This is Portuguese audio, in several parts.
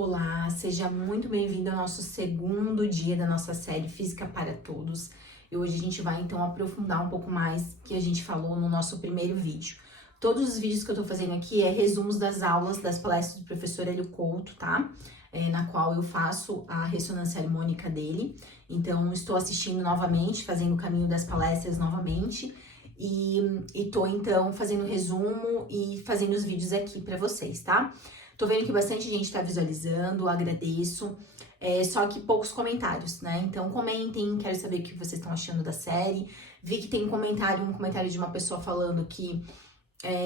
Olá, seja muito bem-vindo ao nosso segundo dia da nossa série Física para Todos. E hoje a gente vai então aprofundar um pouco mais que a gente falou no nosso primeiro vídeo. Todos os vídeos que eu tô fazendo aqui é resumos das aulas, das palestras do professor Hélio Couto, tá? Na qual eu faço a ressonância harmônica dele. Então, estou assistindo novamente, fazendo o caminho das palestras novamente. E tô então fazendo resumo e fazendo os vídeos aqui para vocês, tá? Tô vendo que bastante gente tá visualizando, agradeço, só que poucos comentários, né? Então comentem, quero saber o que vocês estão achando da série. Vi que tem um comentário de uma pessoa falando que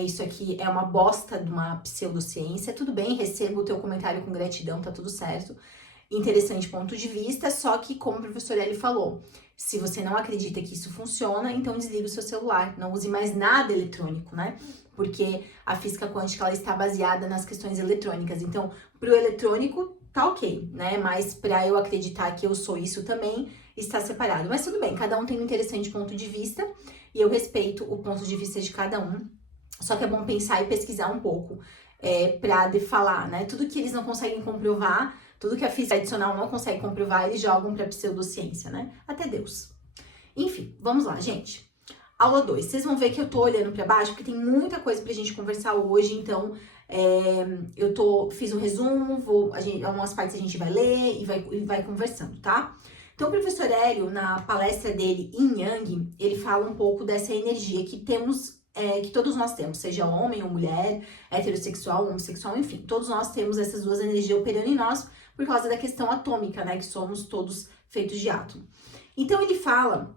isso aqui é uma bosta de uma pseudociência. Tudo bem, recebo o teu comentário com gratidão, tá tudo certo. Interessante ponto de vista, só que como o professor Eli falou, se você não acredita que isso funciona, então desliga o seu celular, não use mais nada eletrônico, né? Porque a física quântica ela está baseada nas questões eletrônicas. Então, para o eletrônico, tá ok, né? Mas para eu acreditar que eu sou isso também, está separado. Mas tudo bem, cada um tem um interessante ponto de vista e eu respeito o ponto de vista de cada um. Só que é bom pensar e pesquisar um pouco para falar, né? Tudo que eles não conseguem comprovar, tudo que a física tradicional não consegue comprovar, eles jogam para pseudociência, né? Até Deus. Enfim, vamos lá, gente. Aula 2. Vocês vão ver que eu tô olhando para baixo, porque tem muita coisa pra gente conversar hoje, então fiz um resumo, algumas partes a gente vai ler e vai conversando, tá? Então, o professor Hélio, na palestra dele em Yang, ele fala um pouco dessa energia que temos, que todos nós temos, seja homem ou mulher, heterossexual, homossexual, enfim, todos nós temos essas duas energias operando em nós por causa da questão atômica, né, que somos todos feitos de átomo. Então, ele fala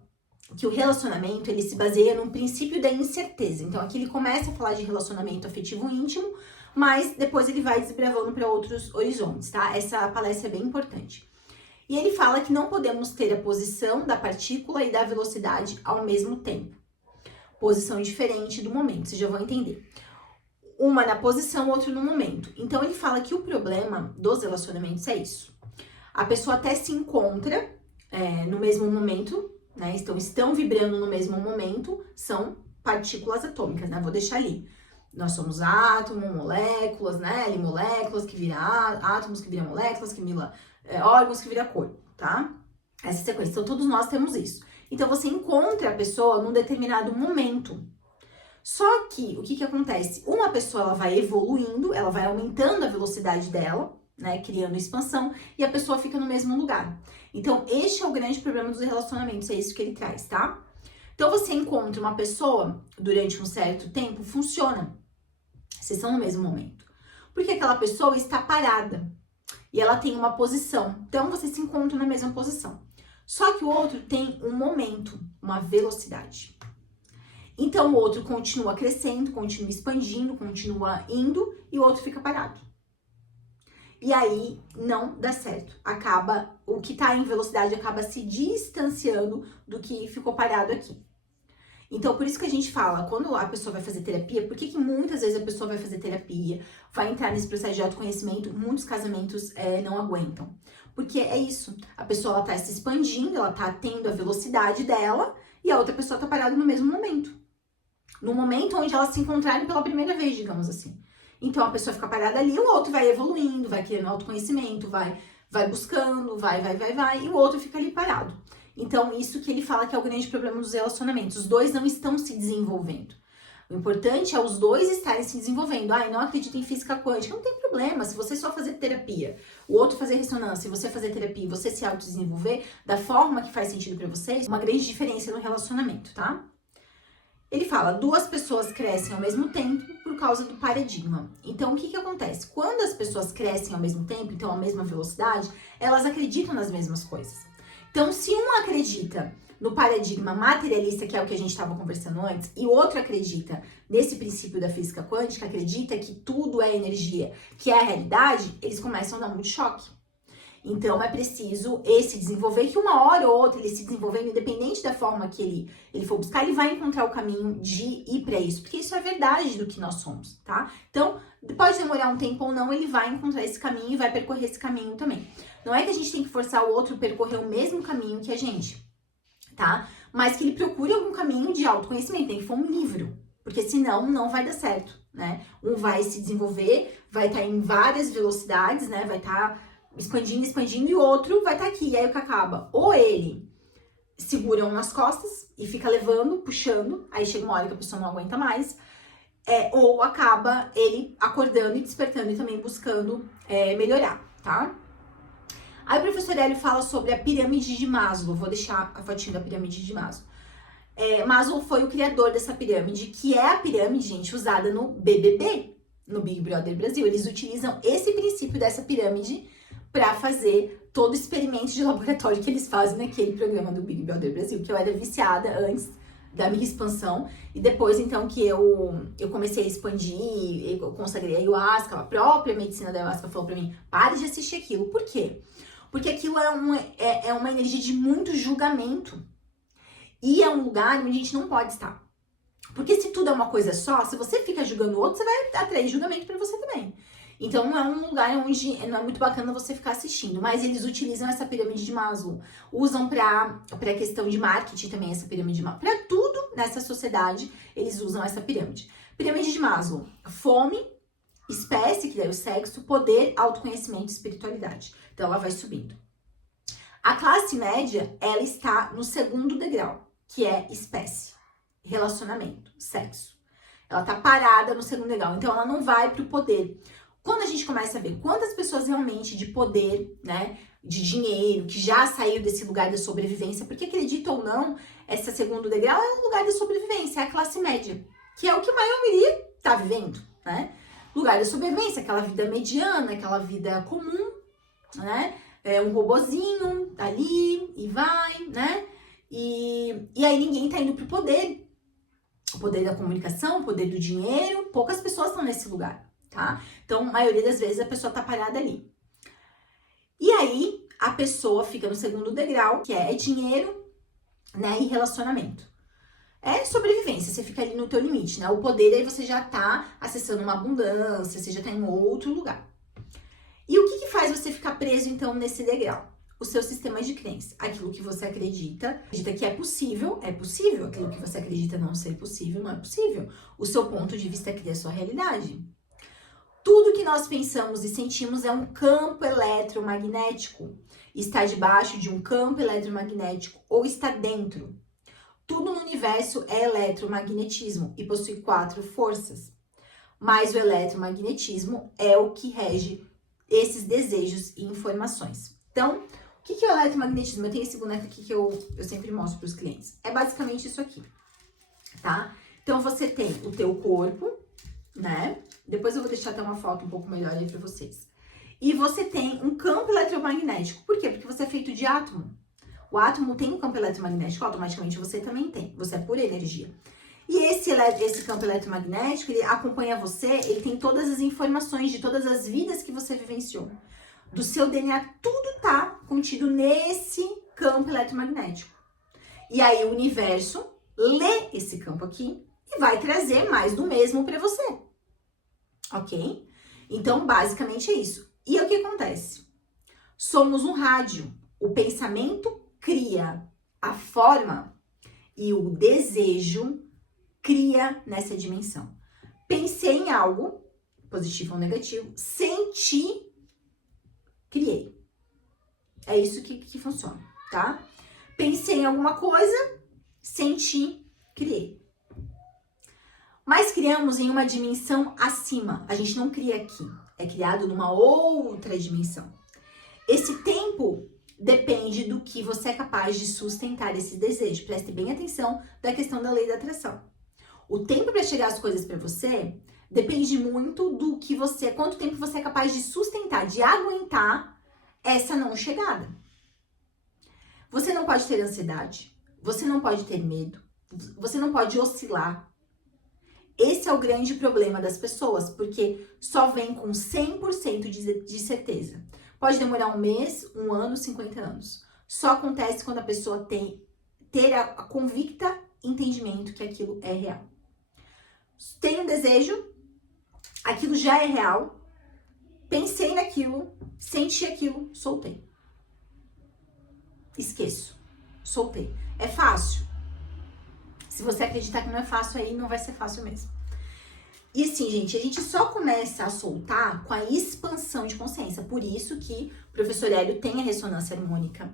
que o relacionamento, ele se baseia num princípio da incerteza. Então, aqui ele começa a falar de relacionamento afetivo íntimo, mas depois ele vai desbravando para outros horizontes, tá? Essa palestra é bem importante. E ele fala que não podemos ter a posição da partícula e da velocidade ao mesmo tempo. Posição diferente do momento, vocês já vão entender. Uma na posição, outra no momento. Então, ele fala que o problema dos relacionamentos é isso. A pessoa até se encontra no mesmo momento, né, estão vibrando no mesmo momento, são partículas atômicas, né? Vou deixar ali. Nós somos átomos, moléculas, né? E moléculas que viram átomos, que viram moléculas, que viram órgãos, que viram corpo, tá? Essa sequência. Então, todos nós temos isso. Então, você encontra a pessoa num determinado momento. Só que, o que acontece? Uma pessoa, ela vai evoluindo, ela vai aumentando a velocidade dela, né, criando expansão, e a pessoa fica no mesmo lugar. Então, este é o grande problema dos relacionamentos, é isso que ele traz, tá? Então, você encontra uma pessoa durante um certo tempo, funciona. Vocês estão no mesmo momento. Porque aquela pessoa está parada e ela tem uma posição. Então, vocês se encontram na mesma posição. Só que o outro tem um momento, uma velocidade. Então, o outro continua crescendo, continua expandindo, continua indo e o outro fica parado. E aí, não dá certo. O que tá em velocidade acaba se distanciando do que ficou parado aqui. Então, por isso que a gente fala, quando a pessoa vai fazer terapia, por que muitas vezes a pessoa vai fazer terapia, vai entrar nesse processo de autoconhecimento, muitos casamentos não aguentam. Porque é isso, a pessoa ela tá se expandindo, ela tá tendo a velocidade dela, e a outra pessoa tá parada no mesmo momento. No momento onde elas se encontraram pela primeira vez, digamos assim. Então, a pessoa fica parada ali, o outro vai evoluindo, vai criando autoconhecimento, vai buscando, vai, e o outro fica ali parado. Então, isso que ele fala que é o grande problema dos relacionamentos. Os dois não estão se desenvolvendo. O importante é os dois estarem se desenvolvendo. Não acredito em física quântica. Não tem problema. Se você só fazer terapia, o outro fazer ressonância, e você fazer terapia e você se autodesenvolver da forma que faz sentido pra vocês, uma grande diferença no relacionamento, tá? Ele fala, duas pessoas crescem ao mesmo tempo por causa do paradigma. Então, o que acontece? Quando as pessoas crescem ao mesmo tempo, então à mesma velocidade, elas acreditam nas mesmas coisas. Então, se um acredita no paradigma materialista, que é o que a gente estava conversando antes, e o outro acredita nesse princípio da física quântica, acredita que tudo é energia, que é a realidade, eles começam a dar muito choque. Então, é preciso esse desenvolver, que uma hora ou outra ele se desenvolvendo, independente da forma que ele for buscar, ele vai encontrar o caminho de ir para isso, porque isso é verdade do que nós somos, tá? Então, pode demorar um tempo ou não, ele vai encontrar esse caminho e vai percorrer esse caminho também. Não é que a gente tem que forçar o outro a percorrer o mesmo caminho que a gente, tá? Mas que ele procure algum caminho de autoconhecimento, tem que for um livro, porque senão não vai dar certo, né? Um vai se desenvolver, vai estar em várias velocidades, né? Vai estar expandindo, expandindo, e o outro vai estar aqui. E aí o que acaba? Ou ele segura um nas costas e fica levando, puxando, aí chega uma hora que a pessoa não aguenta mais, ou acaba ele acordando e despertando e também buscando melhorar, tá? Aí o professor Hélio fala sobre a pirâmide de Maslow. Vou deixar a fotinha da pirâmide de Maslow. Maslow foi o criador dessa pirâmide, que é a pirâmide, gente, usada no BBB, no Big Brother Brasil. Eles utilizam esse princípio dessa pirâmide para fazer todo o experimento de laboratório que eles fazem naquele programa do Big Brother Brasil, que eu era viciada antes da minha expansão, e depois, então, que eu comecei a expandir, eu consagrei a Ayahuasca, a própria medicina da Ayahuasca falou pra mim, pare de assistir aquilo. Por quê? Porque aquilo é uma energia de muito julgamento. E é um lugar onde a gente não pode estar. Porque se tudo é uma coisa só, se você fica julgando o outro, você vai atrair julgamento pra você também. Então não é um lugar onde não é muito bacana você ficar assistindo. Mas eles utilizam essa pirâmide de Maslow. Usam pra questão de marketing também essa pirâmide de Maslow. Pra tudo nessa sociedade, eles usam essa pirâmide. Pirâmide de Maslow. Fome, espécie, que é o sexo, poder, autoconhecimento e espiritualidade. Então ela vai subindo. A classe média, ela está no segundo degrau, que é espécie, relacionamento, sexo. Ela tá parada no segundo degrau, então ela não vai pro poder. Quando a gente começa a ver quantas pessoas realmente de poder, né, de dinheiro, que já saiu desse lugar da sobrevivência, porque acredita ou não, esse segundo degrau é um lugar da sobrevivência, é a classe média, que é o que a maioria tá vivendo, né? Lugar da sobrevivência, aquela vida mediana, aquela vida comum, né? Um robozinho ali e vai, né? E aí ninguém tá indo pro poder. O poder da comunicação, o poder do dinheiro, poucas pessoas estão nesse lugar, tá? Então, a maioria das vezes a pessoa tá parada ali. E aí, a pessoa fica no segundo degrau, que é dinheiro, né, e relacionamento. É sobrevivência, você fica ali no teu limite, né? O poder, aí você já tá acessando uma abundância, você já tá em outro lugar. E o que faz você ficar preso, então, nesse degrau? O seu sistema de crença. Aquilo que você acredita que é possível. Aquilo que você acredita não ser possível, não é possível. O seu ponto de vista cria a sua realidade. Tudo que nós pensamos e sentimos é um campo eletromagnético. Está debaixo de um campo eletromagnético ou está dentro. Tudo no universo é eletromagnetismo e possui 4 forças. Mas o eletromagnetismo é o que rege esses desejos e informações. Então, o que é o eletromagnetismo? Eu tenho esse boneco aqui que eu sempre mostro para os clientes. É basicamente isso aqui, tá? Então, você tem o teu corpo, né? Depois eu vou deixar até uma foto um pouco melhor aí para vocês. E você tem um campo eletromagnético. Por quê? Porque você é feito de átomo. O átomo tem um campo eletromagnético, automaticamente você também tem. Você é pura energia. E esse campo eletromagnético, ele acompanha você, ele tem todas as informações de todas as vidas que você vivenciou. Do seu DNA, tudo tá contido nesse campo eletromagnético. E aí o universo lê esse campo aqui e vai trazer mais do mesmo para você. Ok? Então, basicamente é isso. E o que acontece? Somos um rádio. O pensamento cria a forma e o desejo cria nessa dimensão. Pensei em algo, positivo ou negativo, senti, criei. É isso que funciona, tá? Pensei em alguma coisa, senti, criei. Mas criamos em uma dimensão acima. A gente não cria aqui. É criado numa outra dimensão. Esse tempo depende do que você é capaz de sustentar esse desejo. Preste bem atenção da questão da lei da atração. O tempo para chegar as coisas para você depende muito do que você, quanto tempo você é capaz de sustentar, de aguentar essa não chegada. Você não pode ter ansiedade, você não pode ter medo, você não pode oscilar. Esse é o grande problema das pessoas, porque só vem com 100% de certeza. Pode demorar um mês, um ano, 50 anos. Só acontece quando a pessoa ter a convicta entendimento que aquilo é real. Tem um desejo, aquilo já é real, pensei naquilo, senti aquilo, soltei. Esqueço, soltei. É fácil? Se você acreditar que não é fácil, aí não vai ser fácil mesmo. E assim, gente, a gente só começa a soltar com a expansão de consciência. Por isso que o professor Hélio tem a ressonância harmônica.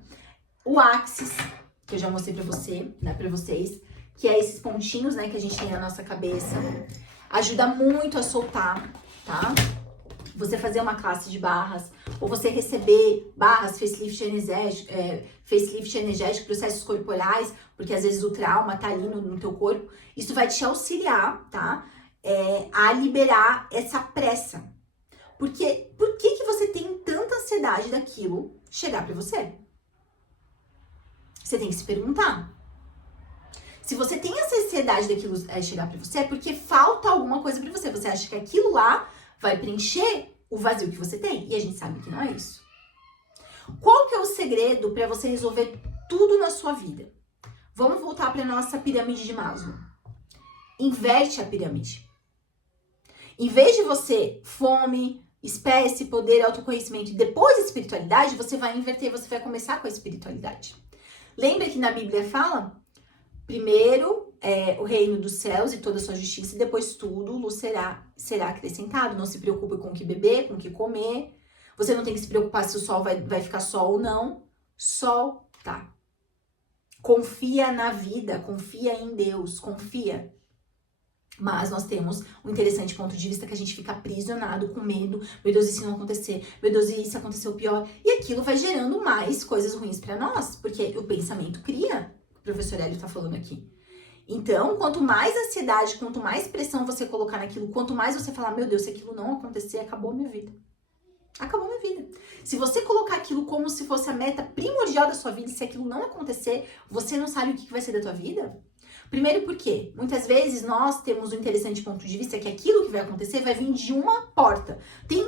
O Axis, que eu já mostrei pra você, né, pra vocês, que é esses pontinhos, né, que a gente tem na nossa cabeça. Ajuda muito a soltar, tá? Você fazer uma classe de barras, ou você receber barras, facelift energético, processos corporais, porque às vezes o trauma tá ali no teu corpo. Isso vai te auxiliar, tá? A liberar essa pressa. Porque por que você tem tanta ansiedade daquilo chegar pra você? Você tem que se perguntar. Se você tem essa ansiedade daquilo chegar pra você, é porque falta alguma coisa pra você. Você acha que aquilo lá vai preencher o vazio que você tem. E a gente sabe que não é isso. Qual que é o segredo pra você resolver tudo na sua vida? Vamos voltar pra nossa pirâmide de Maslow. Inverte a pirâmide. Em vez de você, fome, espécie, poder, autoconhecimento e depois espiritualidade, você vai inverter, você vai começar com a espiritualidade. Lembra que na Bíblia fala? Primeiro o reino dos céus e toda a sua justiça, e depois tudo será acrescentado. Não se preocupe com o que beber, com o que comer. Você não tem que se preocupar se o sol vai ficar sol ou não. Sol, tá. Confia na vida, confia em Deus, confia. Mas nós temos um interessante ponto de vista que a gente fica aprisionado com medo. Meu Deus, e se não acontecer? Meu Deus, e se aconteceu pior? E aquilo vai gerando mais coisas ruins pra nós, porque o pensamento cria. O professor Hélio tá falando aqui. Então, quanto mais ansiedade, quanto mais pressão você colocar naquilo, quanto mais você falar, meu Deus, se aquilo não acontecer, acabou a minha vida. Acabou a minha vida. Se você colocar aquilo como se fosse a meta primordial da sua vida, e se aquilo não acontecer, você não sabe o que vai ser da tua vida? Primeiro porque, muitas vezes, nós temos um interessante ponto de vista que aquilo que vai acontecer vai vir de uma porta. Tem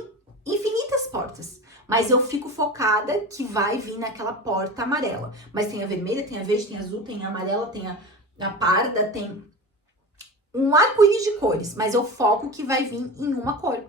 infinitas portas. Mas eu fico focada que vai vir naquela porta amarela. Mas tem a vermelha, tem a verde, tem a azul, tem a amarela, tem a parda, tem um arco-íris de cores. Mas eu foco que vai vir em uma cor.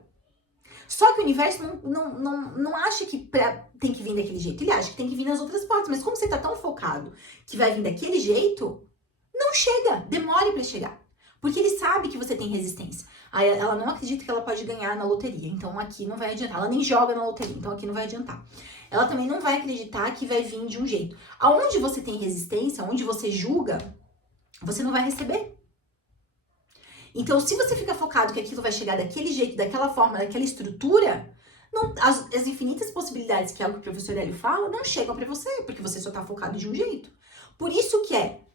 Só que o universo não acha que tem que vir daquele jeito. Ele acha que tem que vir nas outras portas. Mas como você tá tão focado que vai vir daquele jeito, não chega. Demore pra chegar. Porque ele sabe que você tem resistência. Aí ela não acredita que ela pode ganhar na loteria, então aqui não vai adiantar. Ela nem joga na loteria, então aqui não vai adiantar. Ela também não vai acreditar que vai vir de um jeito. Aonde você tem resistência, onde você julga, você não vai receber. Então, se você fica focado que aquilo vai chegar daquele jeito, daquela forma, daquela estrutura, as infinitas possibilidades que é o que o professor Hélio fala, não chegam pra você, porque você só tá focado de um jeito. Por isso que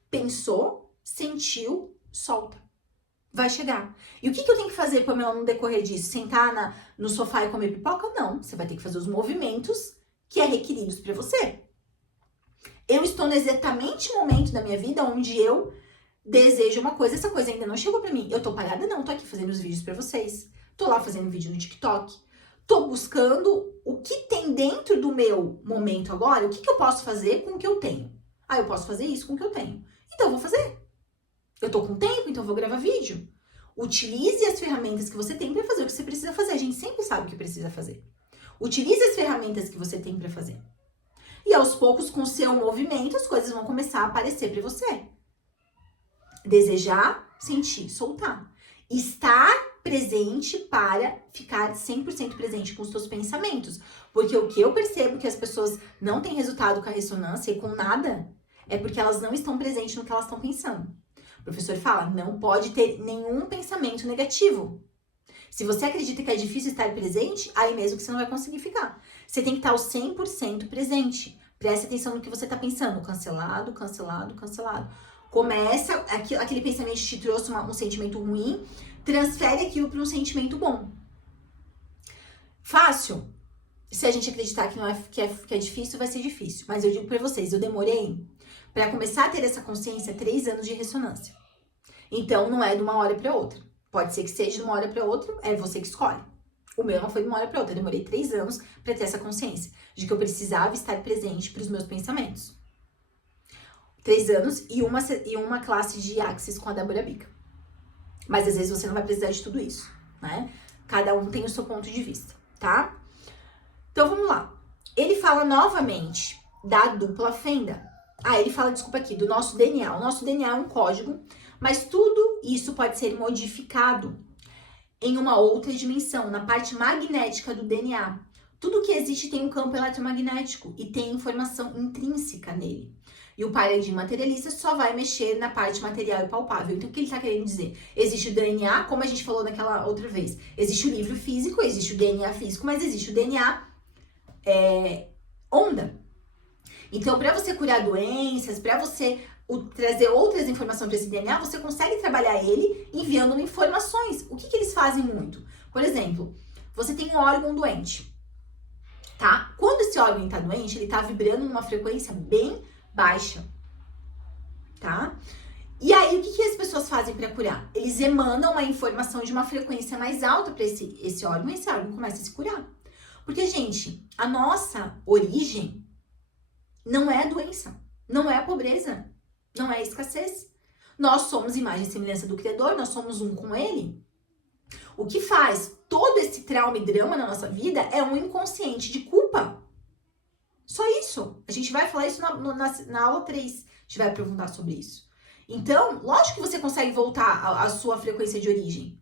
pensou, sentiu, solta. Vai chegar. E o que eu tenho que fazer, Pamela, no decorrer disso? Sentar no sofá e comer pipoca? Não. Você vai ter que fazer os movimentos que é requeridos pra você. Eu estou no exatamente momento da minha vida onde eu desejo uma coisa, essa coisa ainda não chegou pra mim. Eu tô parada? Não. Tô aqui fazendo os vídeos pra vocês. Tô lá fazendo vídeo no TikTok. Tô buscando o que tem dentro do meu momento agora, o que eu posso fazer com o que eu tenho. Ah, eu posso fazer isso com o que eu tenho. Então eu vou fazer. Eu tô com tempo, então eu vou gravar vídeo. Utilize as ferramentas que você tem pra fazer o que você precisa fazer. A gente sempre sabe o que precisa fazer. Utilize as ferramentas que você tem pra fazer. E aos poucos, com o seu movimento, as coisas vão começar a aparecer pra você. Desejar, sentir, soltar. Estar presente para ficar 100% presente com os seus pensamentos. Porque o que eu percebo que as pessoas não têm resultado com a ressonância e com nada, é porque elas não estão presentes no que elas estão pensando. O professor fala, não pode ter nenhum pensamento negativo. Se você acredita que é difícil estar presente, aí mesmo que você não vai conseguir ficar. Você tem que estar ao 100% presente. Preste atenção no que você está pensando. Cancelado, cancelado, cancelado. Começa, aquele pensamento que te trouxe um sentimento ruim, transfere aquilo para um sentimento bom. Fácil? Se a gente acreditar que é difícil, vai ser difícil. Mas eu digo para vocês, eu demorei para começar a ter essa consciência 3 anos de ressonância. Então, não é de uma hora para outra. Pode ser que seja de uma hora para outra, é você que escolhe. O meu não foi de uma hora para outra. Eu demorei 3 anos para ter essa consciência de que eu precisava estar presente para os meus pensamentos. 3 anos e uma classe de Axis com a Débora Bica. Mas às vezes você não vai precisar de tudo isso, né? Cada um tem o seu ponto de vista, tá? Então vamos lá. Ele fala novamente da dupla fenda. Ah, ele fala, desculpa aqui, do nosso DNA. O nosso DNA é um código Mas tudo isso pode ser modificado em uma outra dimensão, na parte magnética do DNA. Tudo que existe tem um campo eletromagnético e tem informação intrínseca nele. E o paradigma materialista só vai mexer na parte material e palpável. Então, o que ele está querendo dizer? Existe o DNA, como a gente falou naquela outra vez. Existe o livro físico, existe o DNA físico, mas existe o DNA onda. Então, para você curar doenças, para você trazer outras informações para esse DNA, você consegue trabalhar ele enviando informações. O que eles fazem muito? Por exemplo, você tem um órgão doente, tá? Quando esse órgão está doente, ele está vibrando numa frequência bem baixa, tá? E aí, o que as pessoas fazem para curar? Eles emanam uma informação de uma frequência mais alta para esse órgão e esse órgão começa a se curar. Porque, gente, a nossa origem não é a doença, não é a pobreza, não é a escassez. Nós somos imagem e semelhança do Criador, nós somos um com Ele. O que faz todo esse trauma e drama na nossa vida é um inconsciente de culpa. Só isso. A gente vai falar isso na aula 3. A gente vai aprofundar sobre isso. Então, lógico que você consegue voltar à sua frequência de origem.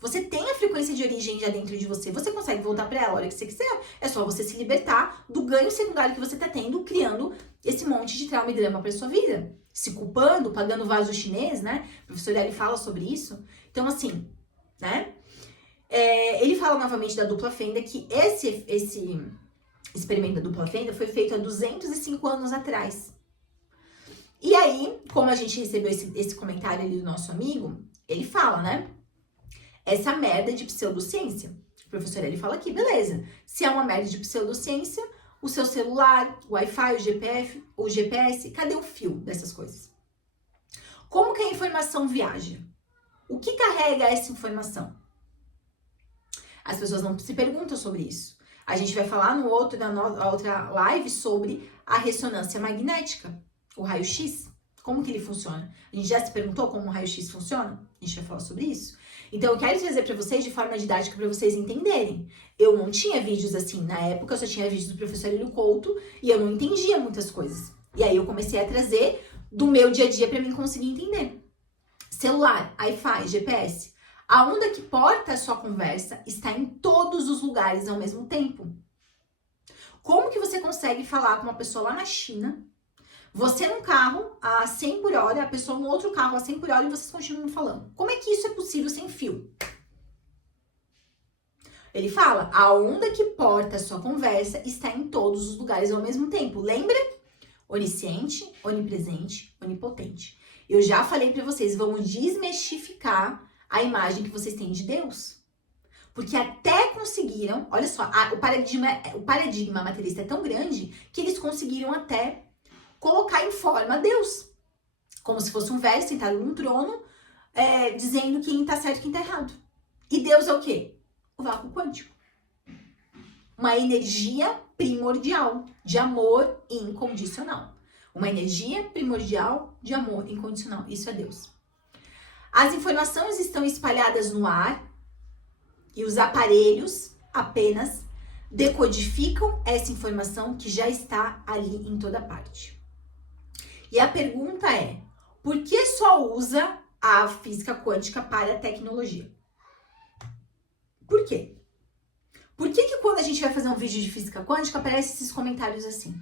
Você tem a frequência de origem já dentro de você. Você consegue voltar para ela a hora que você quiser. É só você se libertar do ganho secundário que você está tendo, criando esse monte de trauma e drama para sua vida. Se culpando, pagando vaso chinês, né? O professor Eli fala sobre isso. Então, assim, né? Ele fala novamente da dupla fenda, que esse experimento da dupla fenda foi feito há 205 anos atrás. E aí, como a gente recebeu esse comentário ali do nosso amigo, ele fala, né? Essa merda de pseudociência. O professor ele fala aqui, beleza. Se é uma merda de pseudociência, o seu celular, o Wi-Fi, o GPS, cadê o fio dessas coisas? Como que a informação viaja? O que carrega essa informação? As pessoas não se perguntam sobre isso. A gente vai falar na outra live sobre a ressonância magnética, o raio-x. Como que ele funciona? A gente já se perguntou como o raio-x funciona? A gente vai falar sobre isso. Então, eu quero trazer para vocês de forma didática para vocês entenderem. Eu não tinha vídeos assim. Na época, eu só tinha vídeos do professor Helio Couto e eu não entendia muitas coisas. E aí, eu comecei a trazer do meu dia a dia para mim conseguir entender. Celular, Wi-Fi, GPS. A onda que porta a sua conversa está em todos os lugares ao mesmo tempo. Como que você consegue falar com uma pessoa lá na China, você num carro a 100 por hora, a pessoa no outro carro a 100 por hora e vocês continuam falando? Como é que isso é possível sem fio? Ele fala, a onda que porta a sua conversa está em todos os lugares ao mesmo tempo. Lembra? Onisciente, onipresente, onipotente. Eu já falei para vocês, vamos desmistificar a imagem que vocês têm de Deus. Porque até conseguiram, olha só, o paradigma materialista é tão grande que eles conseguiram até colocar em forma Deus. Como se fosse um velho sentado num trono, dizendo quem tá certo e quem tá errado. E Deus é o quê? O vácuo quântico. Uma energia primordial de amor incondicional. Uma energia primordial de amor incondicional. Isso é Deus. As informações estão espalhadas no ar e os aparelhos apenas decodificam essa informação que já está ali em toda parte. E a pergunta é, por que só usa a física quântica para a tecnologia? Por quê? Por que quando a gente vai fazer um vídeo de física quântica aparecem esses comentários assim?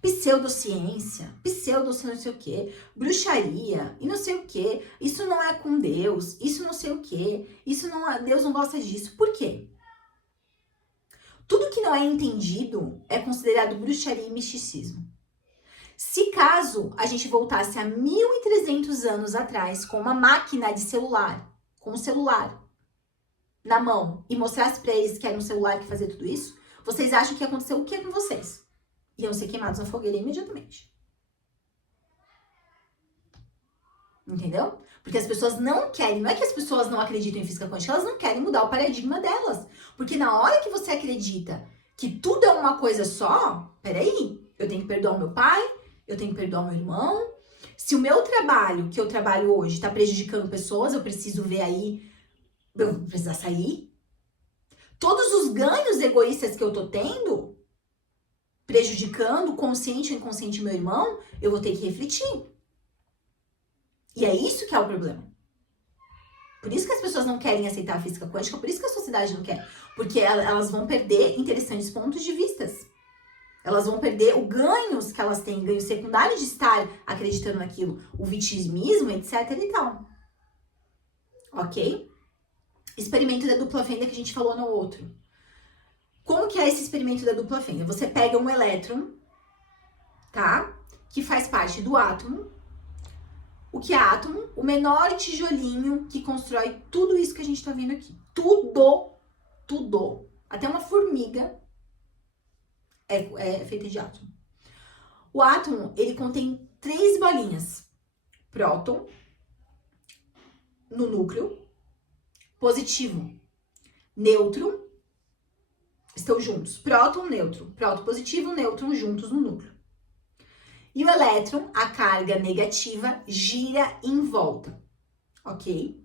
Pseudociência, não sei o que, bruxaria e não sei o que, isso não é com Deus, isso não sei o que, isso não é, Deus não gosta disso. Por quê? Tudo que não é entendido é considerado bruxaria e misticismo. Se caso a gente voltasse a 1.300 anos atrás com uma máquina de celular, com um celular na mão e mostrasse para eles que era um celular que fazia tudo isso, vocês acham que ia acontecer o que com vocês? Iam ser queimados na fogueira imediatamente. Entendeu? Porque as pessoas não querem, não é que as pessoas não acreditam em física quântica, elas não querem mudar o paradigma delas. Porque na hora que você acredita que tudo é uma coisa só, peraí, eu tenho que perdoar o meu pai, eu tenho que perdoar o meu irmão. Se o meu trabalho, que eu trabalho hoje, está prejudicando pessoas, eu preciso ver aí, eu vou precisar sair. Todos os ganhos egoístas que eu tô tendo, prejudicando consciente ou inconsciente meu irmão, eu vou ter que refletir. E é isso que é o problema. Por isso que as pessoas não querem aceitar a física quântica, por isso que a sociedade não quer. Porque elas vão perder interessantes pontos de vistas. Elas vão perder os ganhos que elas têm, ganho secundário de estar acreditando naquilo, o vitimismo, etc e tal. Ok? Experimento da dupla fenda que a gente falou no outro. Como que é esse experimento da dupla fenda? Você pega um elétron, tá? Que faz parte do átomo. O que é átomo? O menor tijolinho que constrói tudo isso que a gente tá vendo aqui. Tudo. Até uma formiga é feita de átomo. O átomo, ele contém 3 bolinhas. Próton no núcleo, positivo, nêutron, estão juntos. Próton, nêutron. Próton positivo, nêutron juntos no núcleo. E o elétron, a carga negativa, gira em volta. Ok?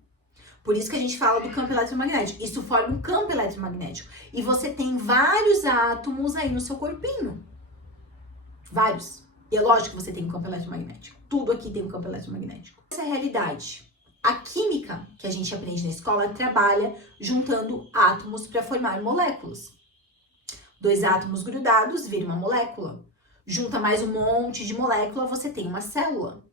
Por isso que a gente fala do campo eletromagnético. Isso forma um campo eletromagnético. E você tem vários átomos aí no seu corpinho. Vários. E é lógico que você tem um campo eletromagnético. Tudo aqui tem um campo eletromagnético. Essa é a realidade. A química que a gente aprende na escola trabalha juntando átomos para formar moléculas. 2 átomos grudados vira uma molécula. Junta mais um monte de molécula, você tem uma célula.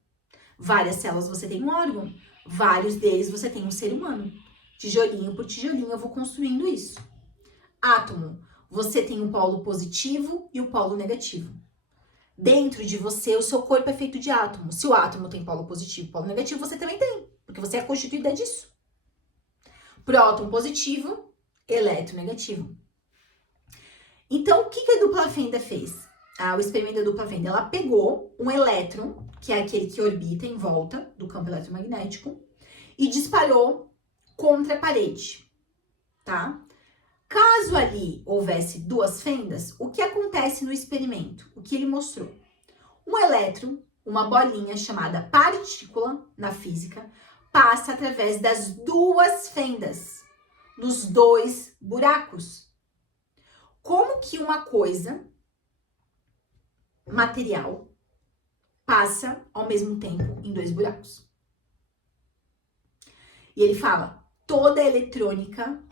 Várias células você tem um órgão. Vários deles você tem um ser humano. Tijolinho por tijolinho eu vou construindo isso. Átomo, você tem um polo positivo e o polo negativo. Dentro de você, o seu corpo é feito de átomos. Se o átomo tem polo positivo e polo negativo, você também tem, porque você é constituída disso. Próton positivo, elétron negativo. Então, o que a dupla fenda fez? O experimento da dupla fenda, ela pegou um elétron, que é aquele que orbita em volta do campo eletromagnético, e disparou contra a parede, tá? Caso ali houvesse 2 fendas, o que acontece no experimento? O que ele mostrou? Um elétron, uma bolinha chamada partícula na física, passa através das 2 fendas, nos 2 buracos. Como que uma coisa material passa ao mesmo tempo em 2 buracos? E ele fala, toda a eletrônica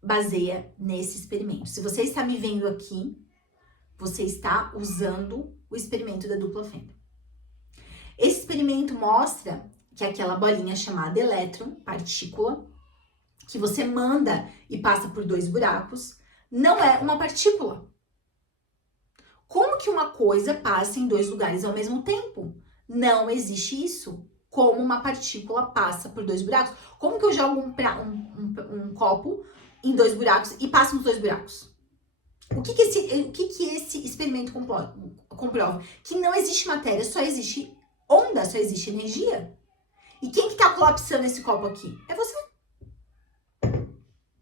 baseia nesse experimento. Se você está me vendo aqui, você está usando o experimento da dupla fenda. Esse experimento mostra que aquela bolinha chamada elétron, partícula, que você manda e passa por 2 buracos, não é uma partícula. Como que uma coisa passa em 2 lugares ao mesmo tempo? Não existe isso. Como uma partícula passa por 2 buracos? Como que eu jogo um copo em 2 buracos e passa nos 2 buracos? O que esse experimento comprova? Que não existe matéria, só existe onda, só existe energia. E quem que tá colapsando esse copo aqui? É você.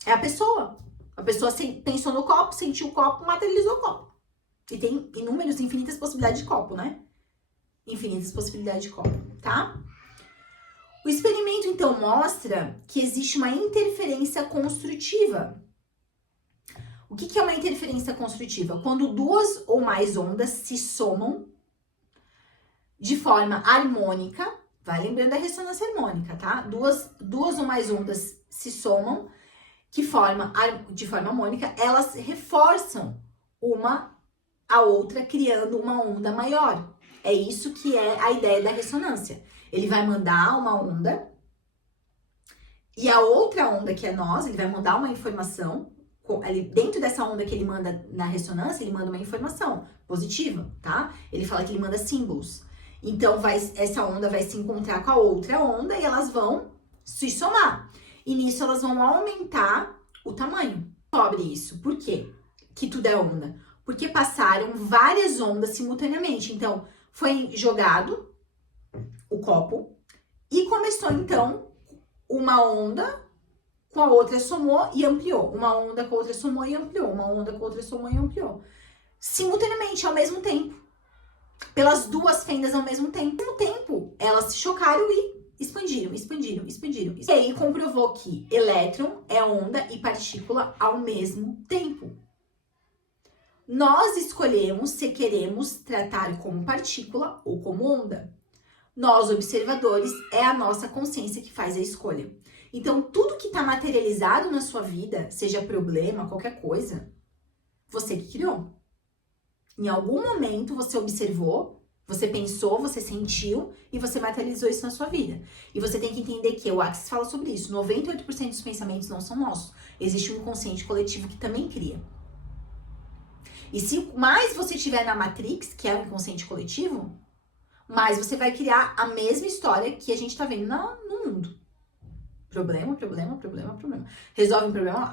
É a pessoa. A pessoa pensou no copo, sentiu o copo, materializou o copo. E tem infinitas possibilidades de copo, né? Infinitas possibilidades de copo, tá? O experimento, então, mostra que existe uma interferência construtiva. O que é uma interferência construtiva? Quando 2 ou mais ondas se somam de forma harmônica, vai lembrando da ressonância harmônica, tá? Duas ou mais ondas se somam de forma harmônica, elas reforçam uma a outra, criando uma onda maior. É isso que é a ideia da ressonância. Ele vai mandar uma onda e a outra onda, que é nós, ele vai mandar uma informação. Dentro dessa onda que ele manda na ressonância, ele manda uma informação positiva, tá? Ele fala que ele manda símbolos. Então, essa onda vai se encontrar com a outra onda e elas vão se somar. E nisso, elas vão aumentar o tamanho. Sobre isso. Por quê? Que tudo é onda? Porque passaram várias ondas simultaneamente. Então, foi jogado o copo e começou, então, uma onda com a outra somou e ampliou. Uma onda com a outra somou e ampliou. Uma onda com a outra somou e ampliou. Simultaneamente, ao mesmo tempo. Pelas 2 fendas ao mesmo tempo. Ao mesmo tempo, elas se chocaram e expandiram. E aí comprovou que elétron é onda e partícula ao mesmo tempo. Nós escolhemos se queremos tratar como partícula ou como onda. Nós, observadores, é a nossa consciência que faz a escolha. Então, tudo que está materializado na sua vida, seja problema, qualquer coisa, você que criou. Em algum momento você observou, você pensou, você sentiu e você materializou isso na sua vida. E você tem que entender que o Axis fala sobre isso. 98% dos pensamentos não são nossos. Existe um inconsciente coletivo que também cria. E se mais você tiver na Matrix, que é o inconsciente coletivo, mais você vai criar a mesma história que a gente tá vendo no mundo. Problema, problema, problema, problema. Resolve um problema,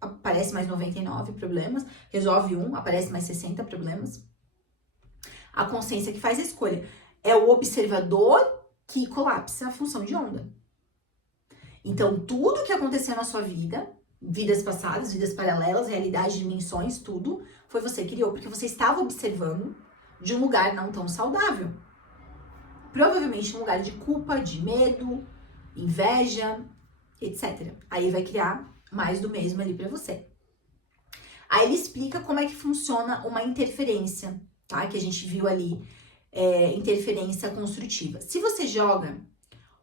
aparece mais 99 problemas. Resolve um, aparece mais 60 problemas. A consciência que faz a escolha. É o observador que colapsa a função de onda. Então, tudo que aconteceu na sua vida, vidas passadas, vidas paralelas, realidades, dimensões, tudo, foi você que criou, porque você estava observando de um lugar não tão saudável. Provavelmente um lugar de culpa, de medo, inveja, etc. Aí vai criar mais do mesmo ali pra você. Aí ele explica como é que funciona uma interferência, tá? Que a gente viu ali, interferência construtiva. Se você joga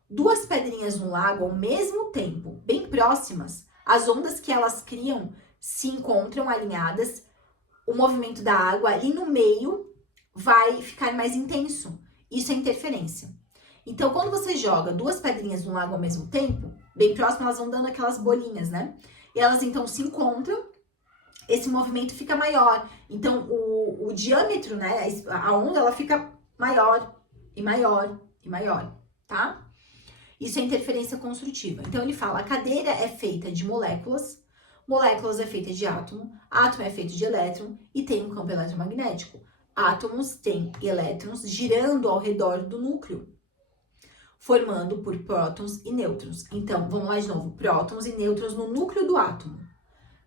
duas pedrinhas no lago ao mesmo tempo, bem próximas, as ondas que elas criam se encontram alinhadas, o movimento da água ali no meio vai ficar mais intenso. Isso é interferência. Então, quando você joga duas pedrinhas no lago ao mesmo tempo, bem próximas, elas vão dando aquelas bolinhas, né? E elas então se encontram, esse movimento fica maior. Então, o diâmetro, né? A onda, ela fica maior e maior e maior, tá? Isso é interferência construtiva. Então, ele fala, a cadeira é feita de moléculas, moléculas é feita de átomo, átomo é feito de elétron e tem um campo eletromagnético. Átomos têm elétrons girando ao redor do núcleo, formando por prótons e nêutrons. Então, vamos lá de novo. Prótons e nêutrons no núcleo do átomo.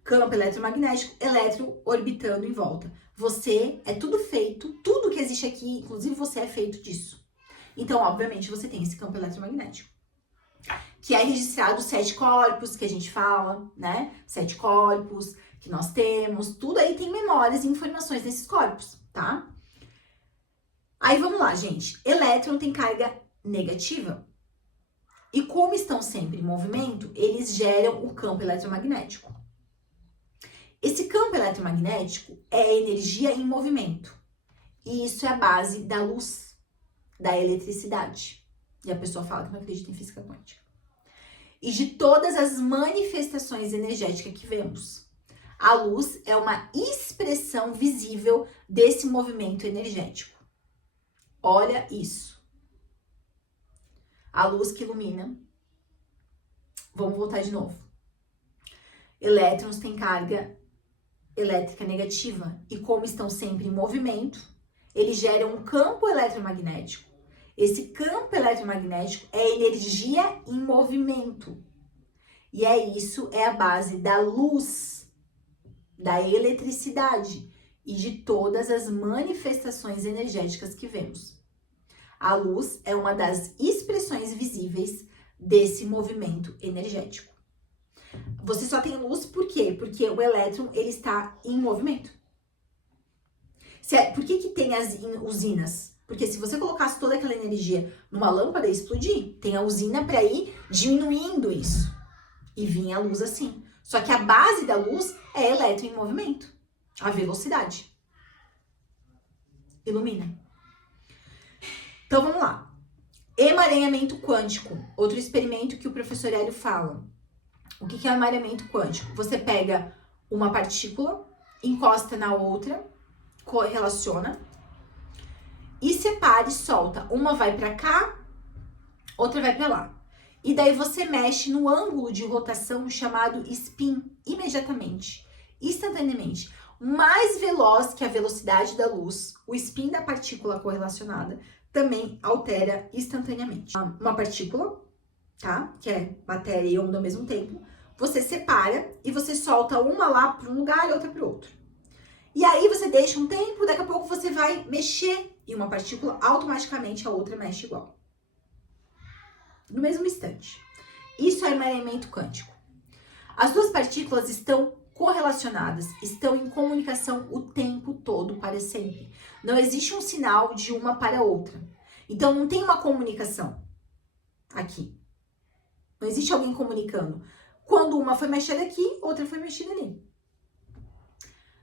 Campo eletromagnético, elétron orbitando em volta. Você é tudo feito, tudo que existe aqui, inclusive você é feito disso. Então, obviamente, você tem esse campo eletromagnético. Que é registrado 7 corpos, que a gente fala, né? 7 corpos que nós temos. Tudo aí tem memórias e informações desses corpos, tá? Aí, vamos lá, gente. Elétron tem carga negativa. E como estão sempre em movimento, eles geram o campo eletromagnético. Esse campo eletromagnético é energia em movimento. E isso é a base da luz, da eletricidade. E a pessoa fala que não acredita em física quântica. E de todas as manifestações energéticas que vemos. A luz é uma expressão visível desse movimento energético. Olha isso. A luz que ilumina. Vamos voltar de novo. Elétrons têm carga elétrica negativa e como estão sempre em movimento, eles geram um campo eletromagnético. Esse campo eletromagnético é energia em movimento. E é a base da luz, da eletricidade e de todas as manifestações energéticas que vemos. A luz é uma das expressões visíveis desse movimento energético. Você só tem luz por quê? Porque o elétron, ele está em movimento. Por que tem as usinas? Porque se você colocasse toda aquela energia numa lâmpada, ia explodir. Tem a usina para ir diminuindo isso. E vinha a luz assim. Só que a base da luz é elétron em movimento. A velocidade. Ilumina. Então, vamos lá. Emaranhamento quântico. Outro experimento que o professor Hélio fala. O que é emaranhamento quântico? Você pega uma partícula, encosta na outra, correlaciona e separa e solta. Uma vai para cá, outra vai para lá. E daí você mexe no ângulo de rotação chamado spin imediatamente, instantaneamente. Mais veloz que a velocidade da luz, o spin da partícula correlacionada também altera instantaneamente. Uma partícula, tá? Que é matéria e onda ao mesmo tempo. Você separa e você solta uma lá para um lugar e outra para o outro. E aí você deixa um tempo, daqui a pouco você vai mexer em uma partícula, automaticamente a outra mexe igual. No mesmo instante. Isso é emaranhamento quântico. As duas partículas estão correlacionadas, estão em comunicação o tempo todo, para sempre. Não existe um sinal de uma para a outra. Então não tem uma comunicação aqui. Não existe alguém comunicando. Quando uma foi mexida aqui, outra foi mexida ali.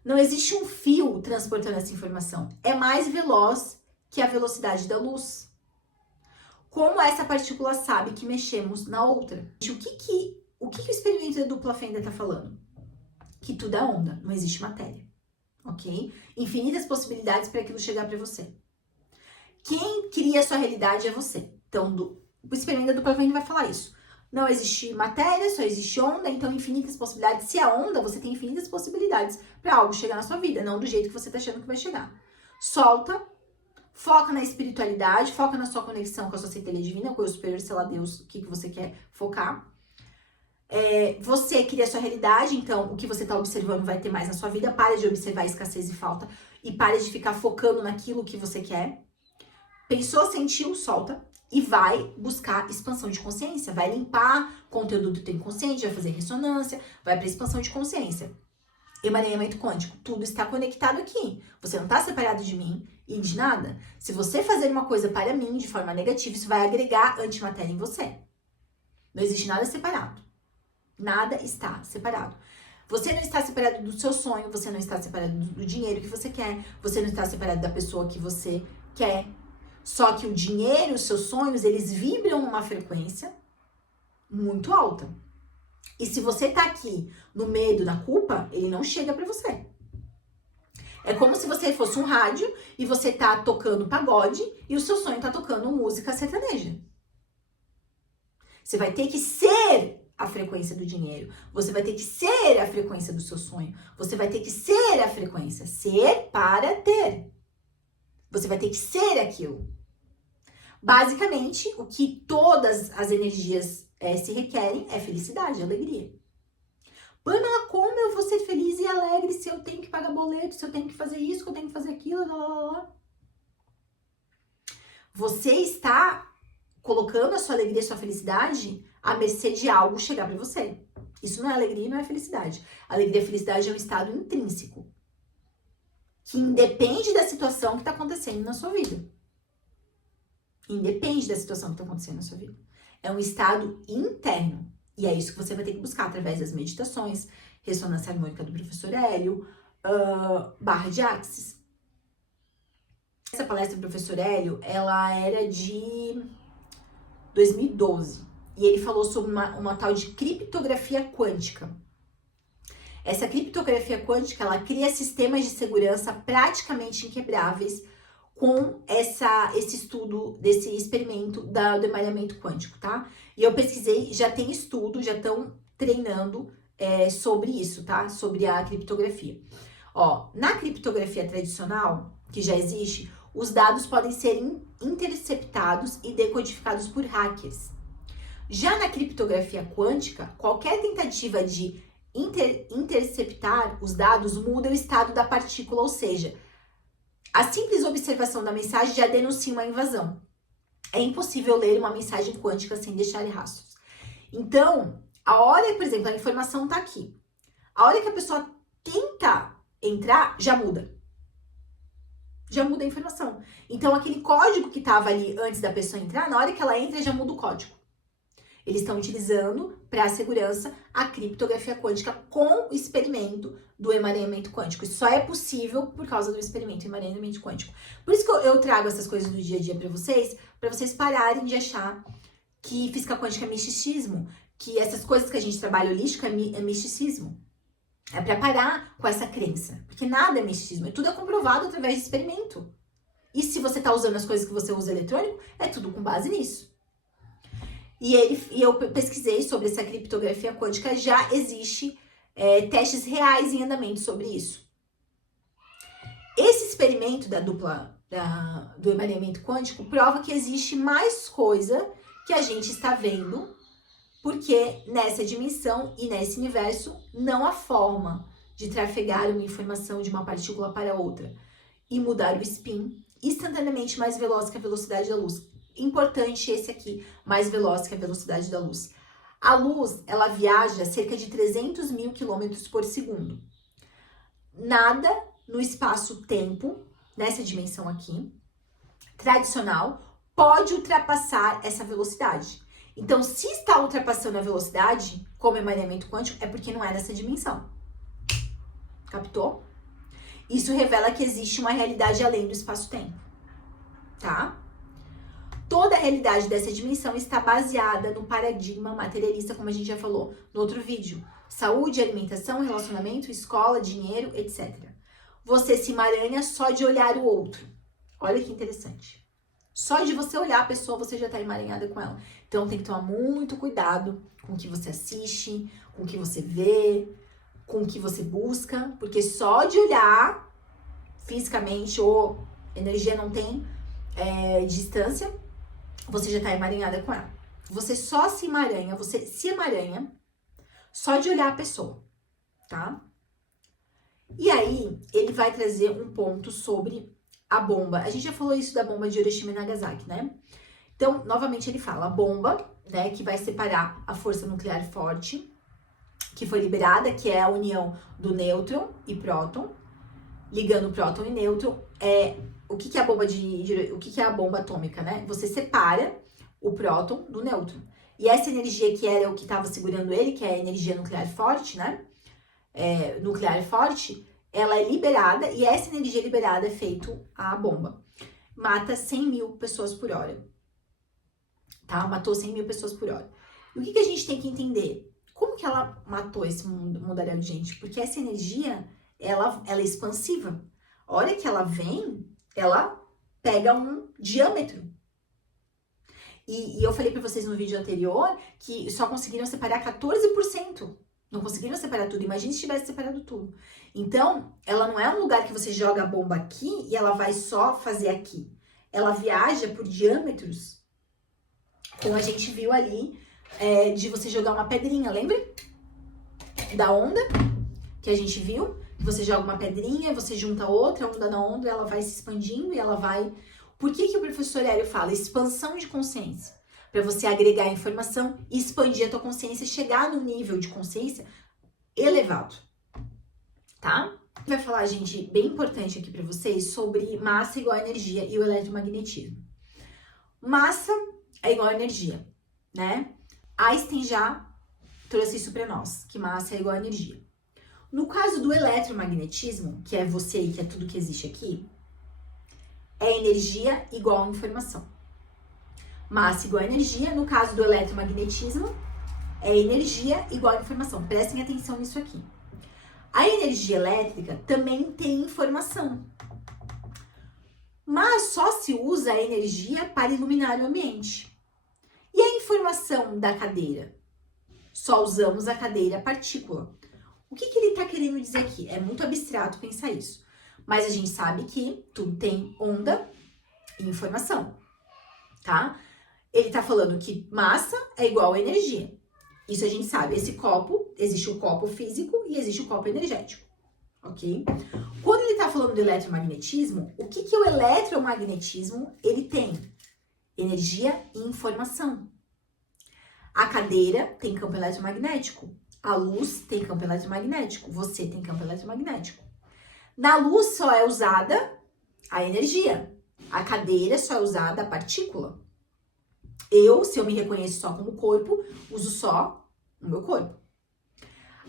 Não existe um fio transportando essa informação. É mais veloz que a velocidade da luz. Como essa partícula sabe que mexemos na outra? O que o experimento da dupla fenda está falando? Que tudo é onda, não existe matéria, ok? Infinitas possibilidades para aquilo chegar para você. Quem cria a sua realidade é você. Então, o experimento da dupla fenda vai falar isso. Não existe matéria, só existe onda, então infinitas possibilidades. Se é onda, você tem infinitas possibilidades para algo chegar na sua vida, não do jeito que você está achando que vai chegar. Solta, foca na espiritualidade, foca na sua conexão com a sua centelha divina, com o superior, sei lá, Deus, o que você quer focar. Você cria a sua realidade, então o que você está observando vai ter mais na sua vida. Pare de observar escassez e falta e pare de ficar focando naquilo que você quer. Pensou, sentiu, solta. E vai buscar expansão de consciência, vai limpar conteúdo do teu inconsciente, vai fazer ressonância, vai para expansão de consciência. Emaranhamento quântico, tudo está conectado aqui. Você não está separado de mim e de nada. Se você fazer uma coisa para mim de forma negativa, isso vai agregar antimatéria em você. Não existe nada separado. Nada está separado. Você não está separado do seu sonho, você não está separado do dinheiro que você quer, você não está separado da pessoa que você quer. Só que o dinheiro, os seus sonhos, eles vibram numa frequência muito alta. E se você tá aqui no medo, na culpa, ele não chega pra você. É como se você fosse um rádio e você tá tocando pagode e o seu sonho tá tocando música sertaneja. Você vai ter que ser a frequência do dinheiro. Você vai ter que ser a frequência do seu sonho. Você vai ter que ser a frequência. Ser para ter. Você vai ter que ser aquilo. Basicamente, o que todas as energias se requerem é felicidade, alegria. Pamela, como eu vou ser feliz e alegre se eu tenho que pagar boleto, se eu tenho que fazer isso, se eu tenho que fazer aquilo, blá, blá, blá. Você está colocando a sua alegria e a sua felicidade à mercê de algo chegar para você. Isso não é alegria e não é felicidade. Alegria e felicidade é um estado intrínseco, que independe da situação que está acontecendo na sua vida. Independe da situação que está acontecendo na sua vida. É um estado interno. E é isso que você vai ter que buscar através das meditações, ressonância harmônica do professor Hélio, barra de Axis. Essa palestra do professor Hélio, ela era de 2012. E ele falou sobre uma tal de criptografia quântica. Essa criptografia quântica, ela cria sistemas de segurança praticamente inquebráveis com esse estudo, desse experimento do emaranhamento quântico, tá? E eu pesquisei, já tem estudo, já estão treinando sobre isso, tá? Sobre a criptografia. Ó, na criptografia tradicional, que já existe, os dados podem ser interceptados e decodificados por hackers. Já na criptografia quântica, qualquer tentativa de interceptar os dados muda o estado da partícula, ou seja, a simples observação da mensagem já denuncia uma invasão. É impossível ler uma mensagem quântica sem deixar rastros. Então, a hora, por exemplo, a informação está aqui. A hora que a pessoa tenta entrar, já muda. Já muda a informação. Então, aquele código que estava ali antes da pessoa entrar, na hora que ela entra, já muda o código. Eles estão utilizando, para a segurança, a criptografia quântica com o experimento do emaranhamento quântico. Isso só é possível por causa do experimento do emaranhamento quântico. Por isso que eu trago essas coisas do dia a dia para vocês pararem de achar que física quântica é misticismo, que essas coisas que a gente trabalha holístico é misticismo. É para parar com essa crença, porque nada é misticismo, tudo é comprovado através de experimento. E se você está usando as coisas que você usa eletrônico, é tudo com base nisso. E eu pesquisei sobre essa criptografia quântica, já existe testes reais em andamento sobre isso. Esse experimento do emaranhamento quântico prova que existe mais coisa que a gente está vendo, porque nessa dimensão e nesse universo não há forma de trafegar uma informação de uma partícula para outra e mudar o spin instantaneamente mais veloz que a velocidade da luz. Importante esse aqui, mais veloz que a velocidade da luz. A luz, ela viaja cerca de 300 mil quilômetros por segundo. Nada no espaço-tempo, nessa dimensão aqui, tradicional, pode ultrapassar essa velocidade. Então, se está ultrapassando a velocidade, como emaranhamento quântico, é porque não é dessa dimensão. Captou? Isso revela que existe uma realidade além do espaço-tempo, tá? Toda a realidade dessa dimensão está baseada no paradigma materialista, como a gente já falou no outro vídeo. Saúde, alimentação, relacionamento, escola, dinheiro, etc. Você se emaranha só de olhar o outro. Olha que interessante. Só de você olhar a pessoa, você já está emaranhada com ela. Então tem que tomar muito cuidado com o que você assiste, com o que você vê, com o que você busca, porque só de olhar fisicamente ou energia não tem distância, você já está emaranhada com ela. Você só se emaranha, você se emaranha só de olhar a pessoa, tá? E aí, ele vai trazer um ponto sobre a bomba. A gente já falou isso da bomba de Hiroshima e Nagasaki, né? Então, novamente ele fala, a bomba, né, que vai separar a força nuclear forte, que foi liberada, que é a união do nêutron e próton, ligando próton e nêutron. O que é a bomba o que é a bomba atômica, né? Você separa o próton do nêutron. E essa energia que era o que estava segurando ele, que é a energia nuclear forte, né? Nuclear forte, ela é liberada, e essa energia liberada é feito a bomba. Mata 100 mil pessoas por hora. Tá? Matou 100 mil pessoas por hora. E o que a gente tem que entender? Como que ela matou esse mundaréu de gente? Porque essa energia, ela é expansiva. A hora que ela vem, ela pega um diâmetro. E eu falei para vocês no vídeo anterior que só conseguiram separar 14%. Não conseguiram separar tudo. Imagina se tivesse separado tudo. Então, ela não é um lugar que você joga a bomba aqui e ela vai só fazer aqui. Ela viaja por diâmetros, como a gente viu ali, de você jogar uma pedrinha, lembra? Da onda que a gente viu. Você joga uma pedrinha, você junta outra, a onda na onda, ela vai se expandindo e ela vai... Por que o professor Hélio fala? Expansão de consciência. Para você agregar informação e expandir a tua consciência, chegar num nível de consciência elevado. Tá? Vai falar, gente, bem importante aqui para vocês, sobre massa igual a energia e o eletromagnetismo. Massa é igual a energia, né? Einstein já trouxe isso para nós, que massa é igual a energia. No caso do eletromagnetismo, que é você e que é tudo que existe aqui, é energia igual a informação. Massa igual a energia. No caso do eletromagnetismo, é energia igual a informação. Prestem atenção nisso aqui. A energia elétrica também tem informação. Mas só se usa a energia para iluminar o ambiente. E a informação da cadeira? Só usamos a cadeira partícula. O que ele está querendo dizer aqui? É muito abstrato pensar isso. Mas a gente sabe que tudo tem onda e informação, tá? Ele está falando que massa é igual a energia. Isso a gente sabe. Esse copo, existe o copo físico e existe o copo energético, ok? Quando ele está falando do eletromagnetismo, o que o eletromagnetismo ele tem? Energia e informação. A cadeira tem campo eletromagnético. A luz tem campo eletromagnético. Você tem campo eletromagnético. Na luz só é usada a energia. A cadeira só é usada a partícula. Se eu me reconheço só como corpo, uso só o meu corpo.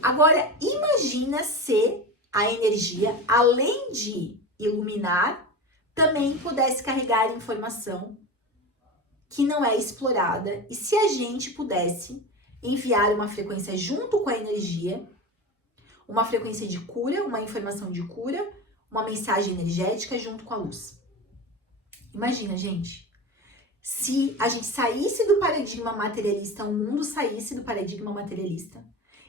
Agora, imagina se a energia, além de iluminar, também pudesse carregar informação que não é explorada. E se a gente pudesse enviar uma frequência junto com a energia, uma frequência de cura, uma informação de cura, uma mensagem energética junto com a luz. Imagina, gente, se a gente saísse do paradigma materialista, o mundo saísse do paradigma materialista,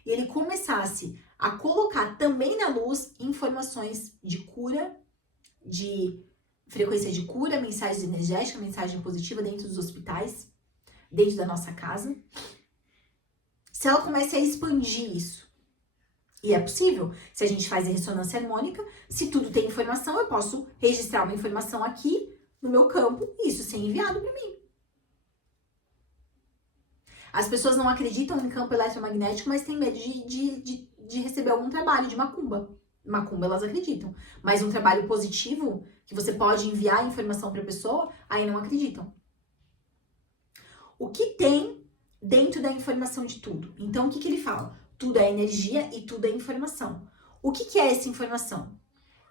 e ele começasse a colocar também na luz informações de cura, de frequência de cura, mensagem energética, mensagem positiva dentro dos hospitais, dentro da nossa casa. Se ela começa a expandir isso, e é possível, se a gente faz a ressonância harmônica, se tudo tem informação, eu posso registrar uma informação aqui no meu campo e isso ser enviado para mim. As pessoas não acreditam em campo eletromagnético, mas têm medo de receber algum trabalho de macumba. Macumba elas acreditam, mas um trabalho positivo, que você pode enviar informação para a pessoa, aí não acreditam. o que tem dentro da informação de tudo. Então, o que ele fala? Tudo é energia e tudo é informação. O que é essa informação?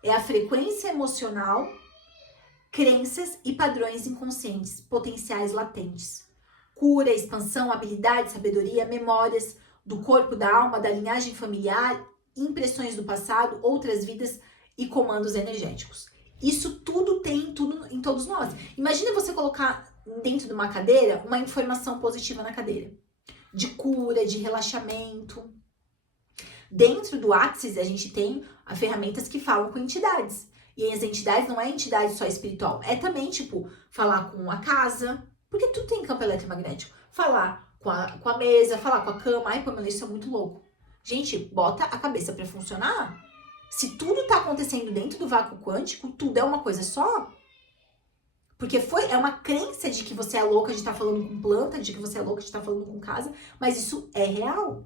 É a frequência emocional, crenças e padrões inconscientes, potenciais latentes. Cura, expansão, habilidade, sabedoria, memórias do corpo, da alma, da linhagem familiar, impressões do passado, outras vidas e comandos energéticos. Isso tudo tem tudo em todos nós. Imagina você colocar dentro de uma cadeira uma informação positiva na cadeira. De cura, de relaxamento. Dentro do Axis, a gente tem ferramentas que falam com entidades. E as entidades não é entidade só espiritual. É também, tipo, falar com a casa. Porque tudo tem campo eletromagnético. Falar com a mesa, falar com a cama. Ai, Pamela, isso é muito louco. Gente, bota a cabeça pra funcionar. Se tudo tá acontecendo dentro do vácuo quântico, tudo é uma coisa só. Porque é uma crença de que você é louca de estar falando com planta, de que você é louca de estar falando com casa, mas isso é real.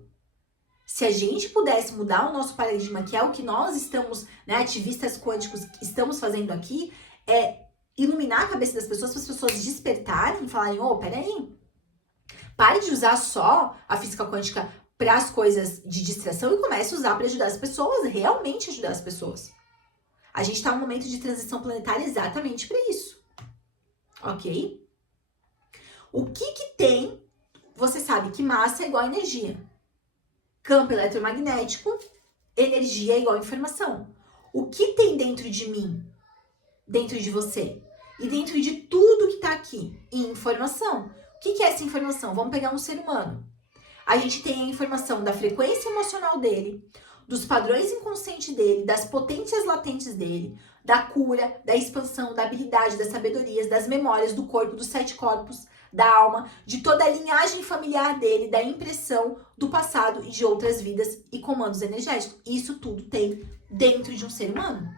Se a gente pudesse mudar o nosso paradigma, que é o que nós estamos, né, ativistas quânticos, estamos fazendo aqui, é iluminar a cabeça das pessoas, para as pessoas despertarem e falarem, peraí, pare de usar só a física quântica para as coisas de distração e comece a usar para ajudar as pessoas, realmente ajudar as pessoas. A gente está num momento de transição planetária exatamente para isso. Ok? O que tem? Você sabe que massa é igual a energia. Campo eletromagnético, energia é igual a informação. O que tem dentro de mim? Dentro de você? E dentro de tudo que está aqui? Informação. O que é essa informação? Vamos pegar um ser humano. A gente tem a informação da frequência emocional dele, dos padrões inconscientes dele, das potências latentes dele, da cura, da expansão, da habilidade, das sabedorias, das memórias, do corpo, dos 7 corpos, da alma, de toda a linhagem familiar dele, da impressão do passado e de outras vidas e comandos energéticos. Isso tudo tem dentro de um ser humano.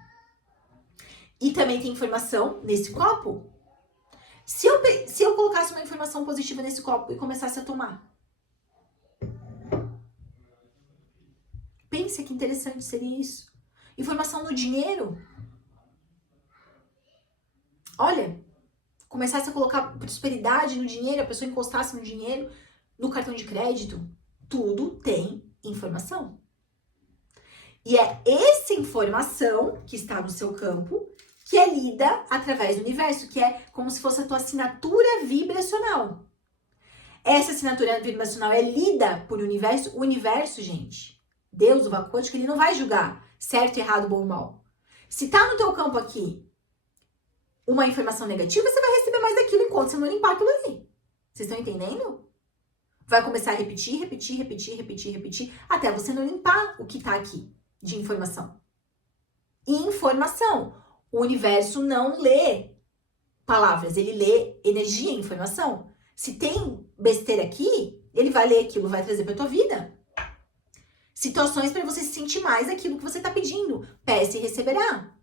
E também tem informação nesse copo. Se eu colocasse uma informação positiva nesse copo e começasse a tomar, pensa que interessante seria isso. Informação no dinheiro. Olha, começasse a colocar prosperidade no dinheiro, a pessoa encostasse no dinheiro, no cartão de crédito. Tudo tem informação. E é essa informação que está no seu campo que é lida através do universo, que é como se fosse a tua assinatura vibracional. Essa assinatura vibracional é lida por universo. O universo, gente, Deus, o vácuo quântico, ele não vai julgar certo, errado, bom ou mal. Se tá no teu campo aqui uma informação negativa, você vai receber mais daquilo enquanto você não limpar aquilo ali. Vocês estão entendendo? Vai começar a repetir, até você não limpar o que tá aqui de informação. E informação. O universo não lê palavras, ele lê energia e informação. Se tem besteira aqui, ele vai ler aquilo, vai trazer pra tua vida. Situações para você se sentir mais aquilo que você tá pedindo. Peça e receberá.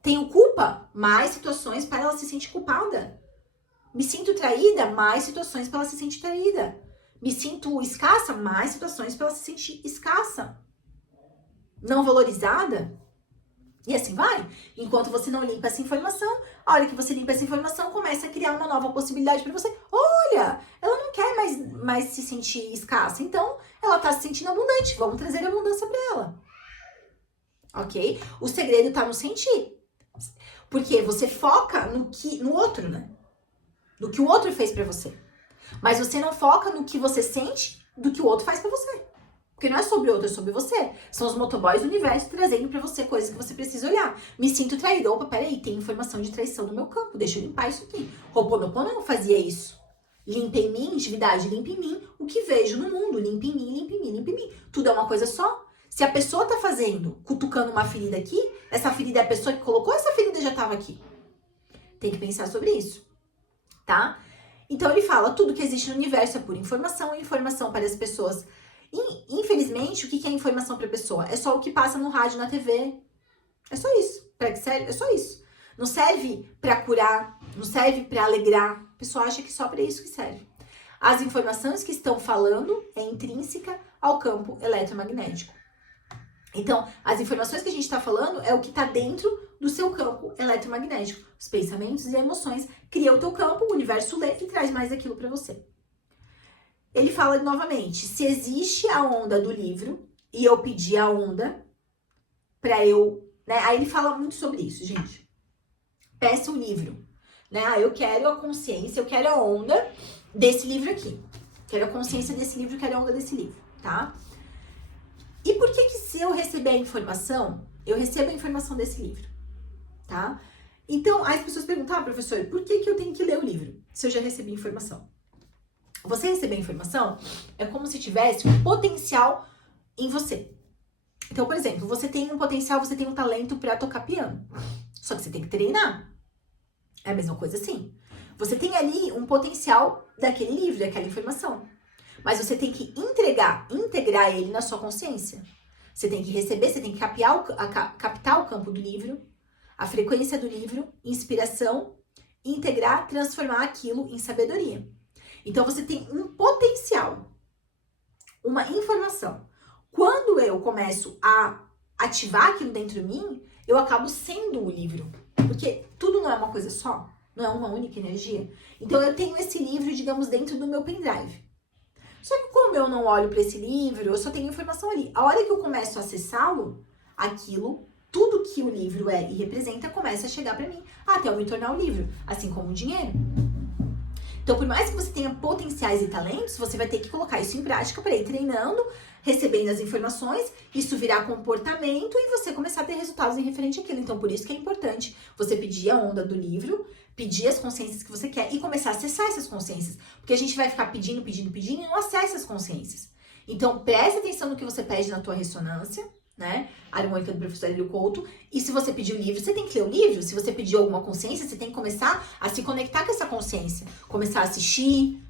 Tenho culpa? Mais situações para ela se sentir culpada. Me sinto traída? Mais situações para ela se sentir traída. Me sinto escassa? Mais situações para ela se sentir escassa. Não valorizada? E assim vai. Enquanto você não limpa essa informação, a hora que você limpa essa informação, começa a criar uma nova possibilidade para você. Olha, ela não quer mais se sentir escassa, então ela tá se sentindo abundante. Vamos trazer abundância para ela. Ok? O segredo tá no sentir. Porque você foca no outro, né? No que o outro fez para você. Mas você não foca no que você sente do que o outro faz para você. Porque não é sobre o outro, é sobre você. São os motoboys do universo trazendo pra você coisas que você precisa olhar. Me sinto traída. Opa, peraí, tem informação de traição no meu campo. Deixa eu limpar isso aqui. Ho'oponopono não fazia isso. Limpa em mim, divindade, limpa em mim o que vejo no mundo. Limpa em mim, limpa em mim, limpa em mim. Tudo é uma coisa só. Se a pessoa tá fazendo, cutucando uma ferida aqui, essa ferida é a pessoa que colocou, essa ferida já tava aqui. Tem que pensar sobre isso, tá? Então ele fala, tudo que existe no universo é pura informação, e informação para as pessoas. Infelizmente, o que é informação para a pessoa? É só o que passa no rádio, na TV. É só isso. É só isso. Não serve para curar, não serve para alegrar. A pessoa acha que só para isso que serve. As informações que estão falando é intrínseca ao campo eletromagnético. Então, as informações que a gente está falando é o que está dentro do seu campo eletromagnético. Os pensamentos e emoções criam o teu campo, o universo lê e traz mais aquilo para você. ele fala novamente, se existe a onda do livro e eu pedir a onda pra eu, né? Aí ele fala muito sobre isso, gente. Peça o livro, né? Ah, eu quero a consciência, eu quero a onda desse livro aqui. Quero a consciência desse livro, quero a onda desse livro, tá? E por que se eu receber a informação, eu recebo a informação desse livro, tá? Então, as pessoas perguntam, ah, professor, por que eu tenho que ler o livro se eu já recebi a informação? Você receber a informação é como se tivesse um potencial em você. Então, por exemplo, você tem um potencial, você tem um talento para tocar piano. Só que você tem que treinar. É a mesma coisa assim. Você tem ali um potencial daquele livro, daquela informação. Mas você tem que integrar ele na sua consciência. Você tem que receber, você tem que captar o campo do livro, a frequência do livro, inspiração, integrar, transformar aquilo em sabedoria. Então você tem um potencial, uma informação. Quando eu começo a ativar aquilo dentro de mim, eu acabo sendo o livro. Porque tudo não é uma coisa só, não é uma única energia. Então eu tenho esse livro, digamos, dentro do meu pendrive. Só que como eu não olho para esse livro, eu só tenho informação ali. A hora que eu começo a acessá-lo, aquilo, tudo que o livro é e representa, começa a chegar para mim, até eu me tornar o livro, assim como o dinheiro. Então, por mais que você tenha potenciais e talentos, você vai ter que colocar isso em prática para ir treinando, recebendo as informações, isso virar comportamento e você começar a ter resultados em referente àquilo. Então, por isso que é importante você pedir a onda do livro, pedir as consciências que você quer e começar a acessar essas consciências. Porque a gente vai ficar pedindo e não acessa as consciências. Então, preste atenção no que você pede na tua ressonância, né? A harmônica do professor Hélio Couto. E se você pedir o livro, você tem que ler o livro. Se você pedir alguma consciência, você tem que começar a se conectar com essa consciência. Começar a assistir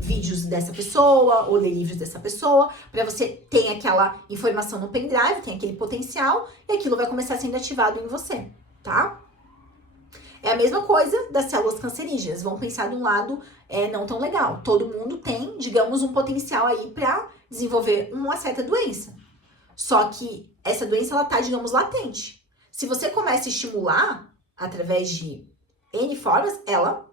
vídeos dessa pessoa ou ler livros dessa pessoa, para você ter aquela informação no pendrive, tem aquele potencial e aquilo vai começar sendo ativado em você, tá? É a mesma coisa das células cancerígenas. Vamos pensar de um lado não tão legal. Todo mundo tem, digamos, um potencial aí para desenvolver uma certa doença. Só que essa doença, ela tá, digamos, latente. Se você começa a estimular através de N formas, ela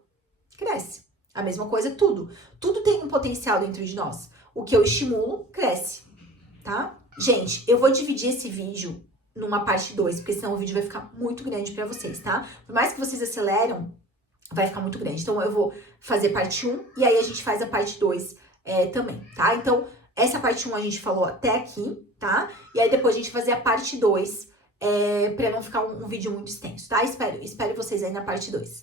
cresce. A mesma coisa, tudo. Tudo tem um potencial dentro de nós. O que eu estimulo, cresce, tá? Gente, eu vou dividir esse vídeo numa parte 2, porque senão o vídeo vai ficar muito grande pra vocês, tá? Por mais que vocês aceleram, vai ficar muito grande. Então, eu vou fazer parte 1 e aí a gente faz a parte 2 também, tá? Então, essa parte 1 a gente falou até aqui, tá? E aí depois a gente vai fazer a parte 2, pra não ficar um vídeo muito extenso, tá? Espero vocês aí na parte 2.